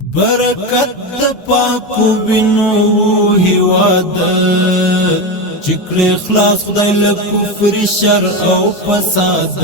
برکت د پاکو بینو هیواد چکر اخلاص خدای له کفر شر او فساد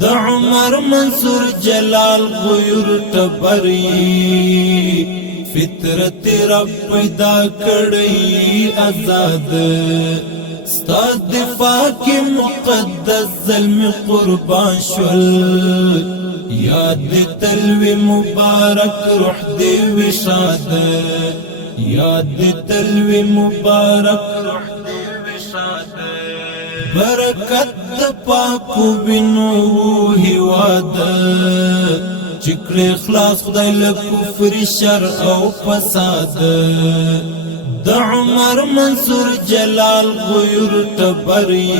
د عمر منصور جلال غیر تبری فطرت رب پیدا کړی آزاد استاد دفاع کی مقدس ظلم قربان شول یاد تلوی مبارک روح دی وشاد یاد تلوی مبارک روح دی وشاد برکت د پاکو بینو هیواد چکر اخلاص خدای له کفر شر او فساد د عمر منصور جلال غیر تبری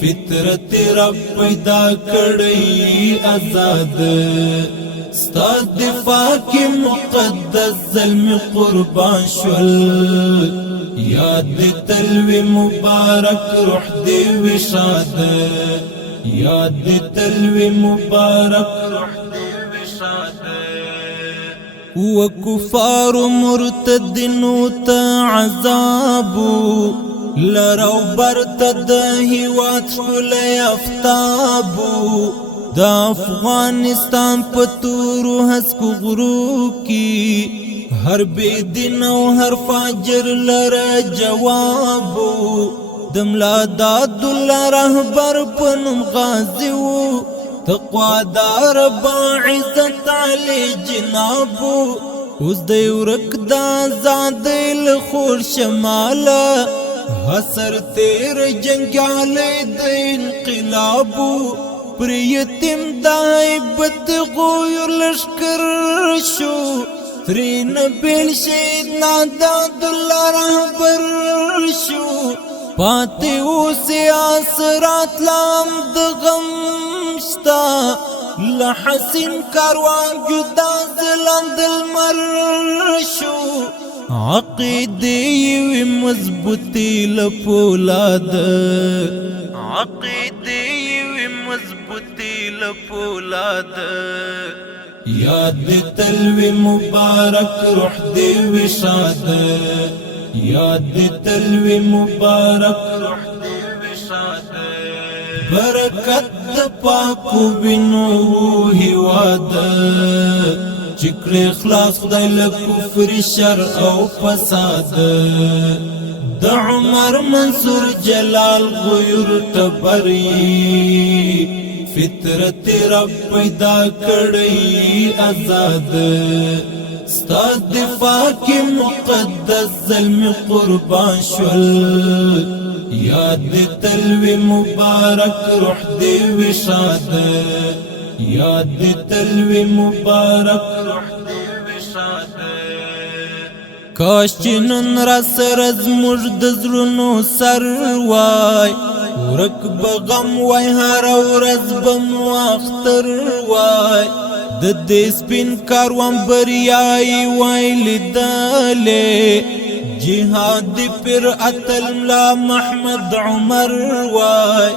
فطرت رب پیدا کړی آزاد استاد دفاع کی مقدس ظلم قربان شول یاد تلوی مبارک روح دی وشاد یاد تلوی مبارک روح دی وشاد وکفار مرتدنو تا عذابو لرو برتد هیواد شکلی افتابو دا افغانستان پتورو ہسکو غرو کی ہر بے دن و ہر فاجر لر جوابو دملا داد اللہ رہبر پنم غازیو تقوادار باعزت علی جنابو اوس د ورک دا زاد الخور شماله حسر تیر جنگاله د انقلابو پر یتیم دایبت غویر لشکر شو ترین بیل شید ناداد اللہ رہبر شو پاتے اوسی آسرات لام دغم شتا لحسن کاروان جدا زلند المرشو عقیدی وی مضبوطی لپولاد عقیدی وی مضبوطی لپولاد یاد تلوی مبارک روح دی وشاد یاد تلوی مبارک روح دی وشاد برکت د پاکو بینو هیواد چکر اخلاص خدای له کفر شر او فساد د عمر منصور جلال غیر تبری فطرت رب پیدا کړی آزاد استاد دفاع کی مقدس ظلم قربان شول یاد تلوی مبارک روح دی وشاد یاد تلوی مبارک روح دی وشاد کاش چنن را سرز مجد زرنو سر وای ورک بغم وای هر ورځ بم واختر وای د دې سپین کاروان بریای وای لیدلې جهاد پر اتل ملا محمد عمر وای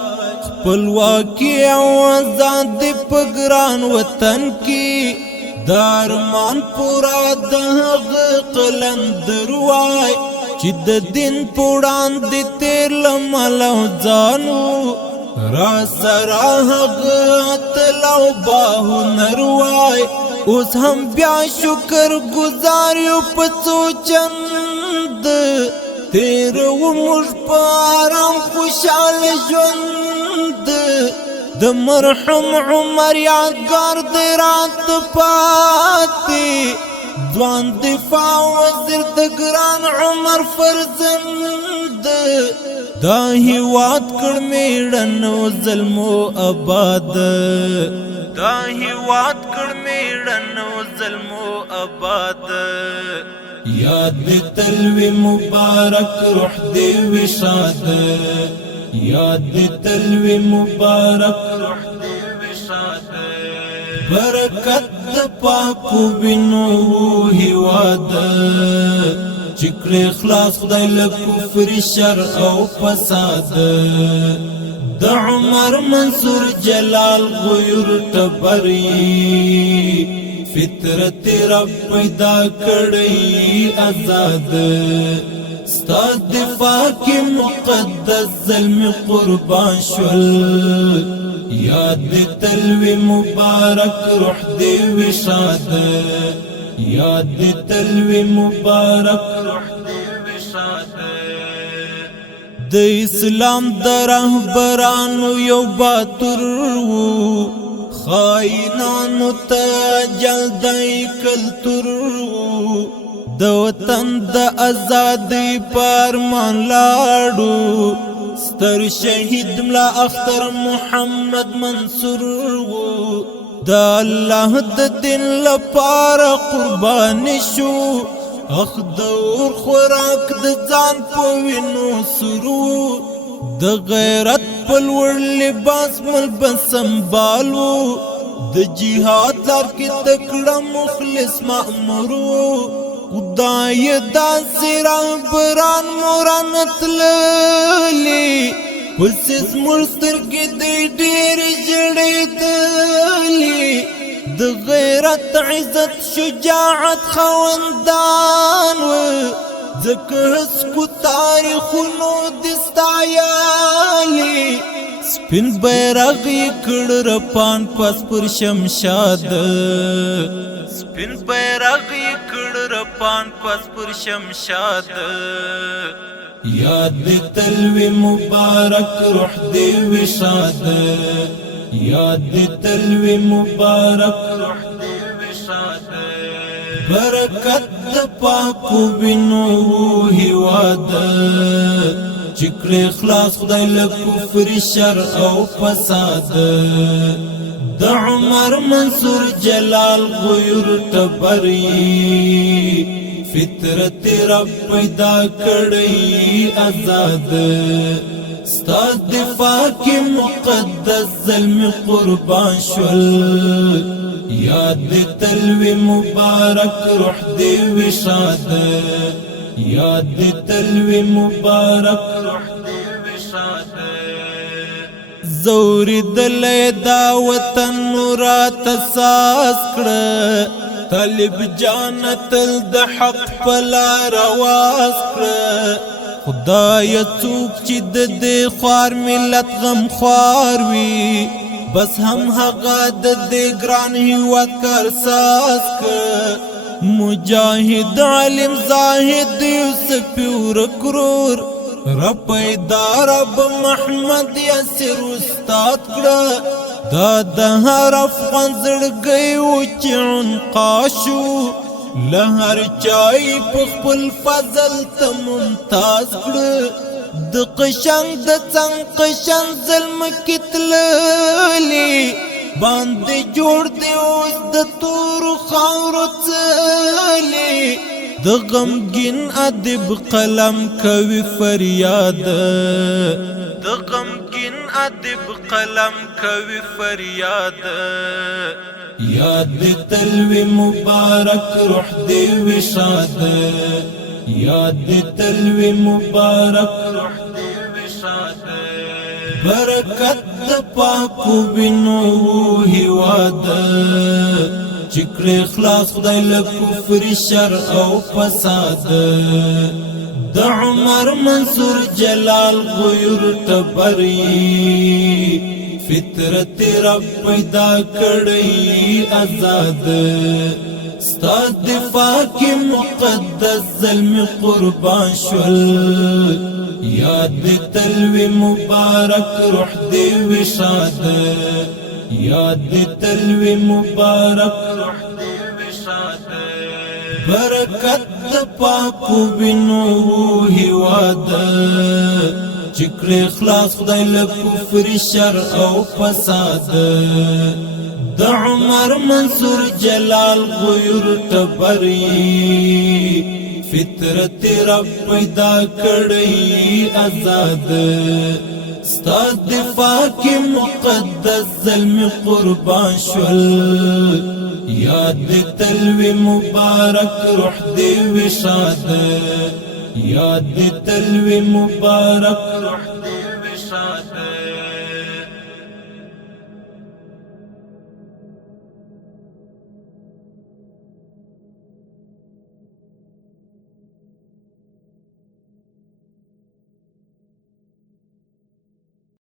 خپلواکي او آزاد پګران وطن کی دارمان پورا دغه قلندر وای چې د دین پوړان د تیر لملو ځانو را سره هغه تلو باهو نروای اوس هم بیا شکر گزار یو پڅو چند تیر و موږ په آرام خوشحال ژوند د مرحوم عمر یادګار د رات پاتې ځوان دفاع وزیر د ګران عمر فرزند دا هیواد کړ میړنو ظلمو آباد دا هیواد کړ میړنو ظلمو آباد یاد تلوی مبارک روح دی وشاد یاد تلوی مبارک روح دی وشاد برکت د پاکو بینو هیواد چکر اخلاص خدای له کفر شر او فساد د عمر منصور جلال غیر تبری فطرت رب پیدا کړی آزاد ستا دفاع کی مقدس ظلم قربان شول یاد تلوی مبارک روح دی وشاد یاد تلوی مبارک روح دی وشاد د اسلام در رهبرانو یو باتر وو خائنانو ته جلدی کلتور وو د وطن د آزادۍ پارمان لاړو ستر شهید ملا اختر محمد منصور وو د الله د دین لپاره قربان شو اخدور خوراک د ځان په وینو سرو د غیرت په لوړ لباس ملبس سنبالو د جهاد لار کې تکړه مخلص مأمورو خدای داسې رهبران موران تللي پسې زموږ سترګې دی ډېرې ژړېدلي د غیرت عزت شجاعت خاوندان و ځکه هسکو تاریخونو دې ستایلي سپین بیرغ یې کړ رپان پس پر شمشاد سپین بیرغ یې کړ رپان پس پر شمشاد یاد تلوی مبارک روح دی وشاد یاد تلوی مبارک روح دی وشاد برکت د پاکو بینو هیواد چکر اخلاص خدای له کفر شر او فساد د عمر منصور جلال غیور تبری فطرت رب پیدا کړی آزاد ستا دفاع کی مقدس ظلم قربان شول یاد تلوی مبارک روح دی وشاد یاد تلوی مبارک روح دی وشاد زوری دلی دا وطن نورات ساز کړه طالب جان تل د حق پلا رواز کړه خدای څوک چې د دې خوار ملت غم خوار وي بس هم هغه د دې ګران هیواد کار ساز کړه مجاهد عالم زاهد یوسف ورکرور رب پیدا رب محمد یاسر استاد کړه دا د هر افغان زړګی و چې عنقا شو له هر چای په خپل فضل ته ممتاز کړه د قشنګ د څنګ قشنګ ظلم کې تللي باندې جوړ دی اوس د تورو خاورو څلي د غمګین ادب قلم کوي فریاد د غمګین ادب قلم کوي فریاد یاد تلوی مبارک روح دی وشاد یاد تلوی مبارک روح دی وشاد برکت د پاکو بینو هیواد چکر اخلاص خدای له کفر شر او فساد د عمر منصور جلال غیور تبری فطرت رب پیدا کړی آزاد ستا دفاع کی مقدس ظلم قربان شول یاد تلوی مبارک روح دی وشاد یاد تلوی مبارک روح دی وشاد برکت د پاکو بینو هیواد چکر اخلاص خدای له کفر شر او فساد د عمر منصور جلال غیور تبری فطرت رب پیدا کړی آزاد ستا دفاع کی مقدس ظلم قربان شول یاد تلوی مبارک روح دی وشاد یاد تلوی مبارک روح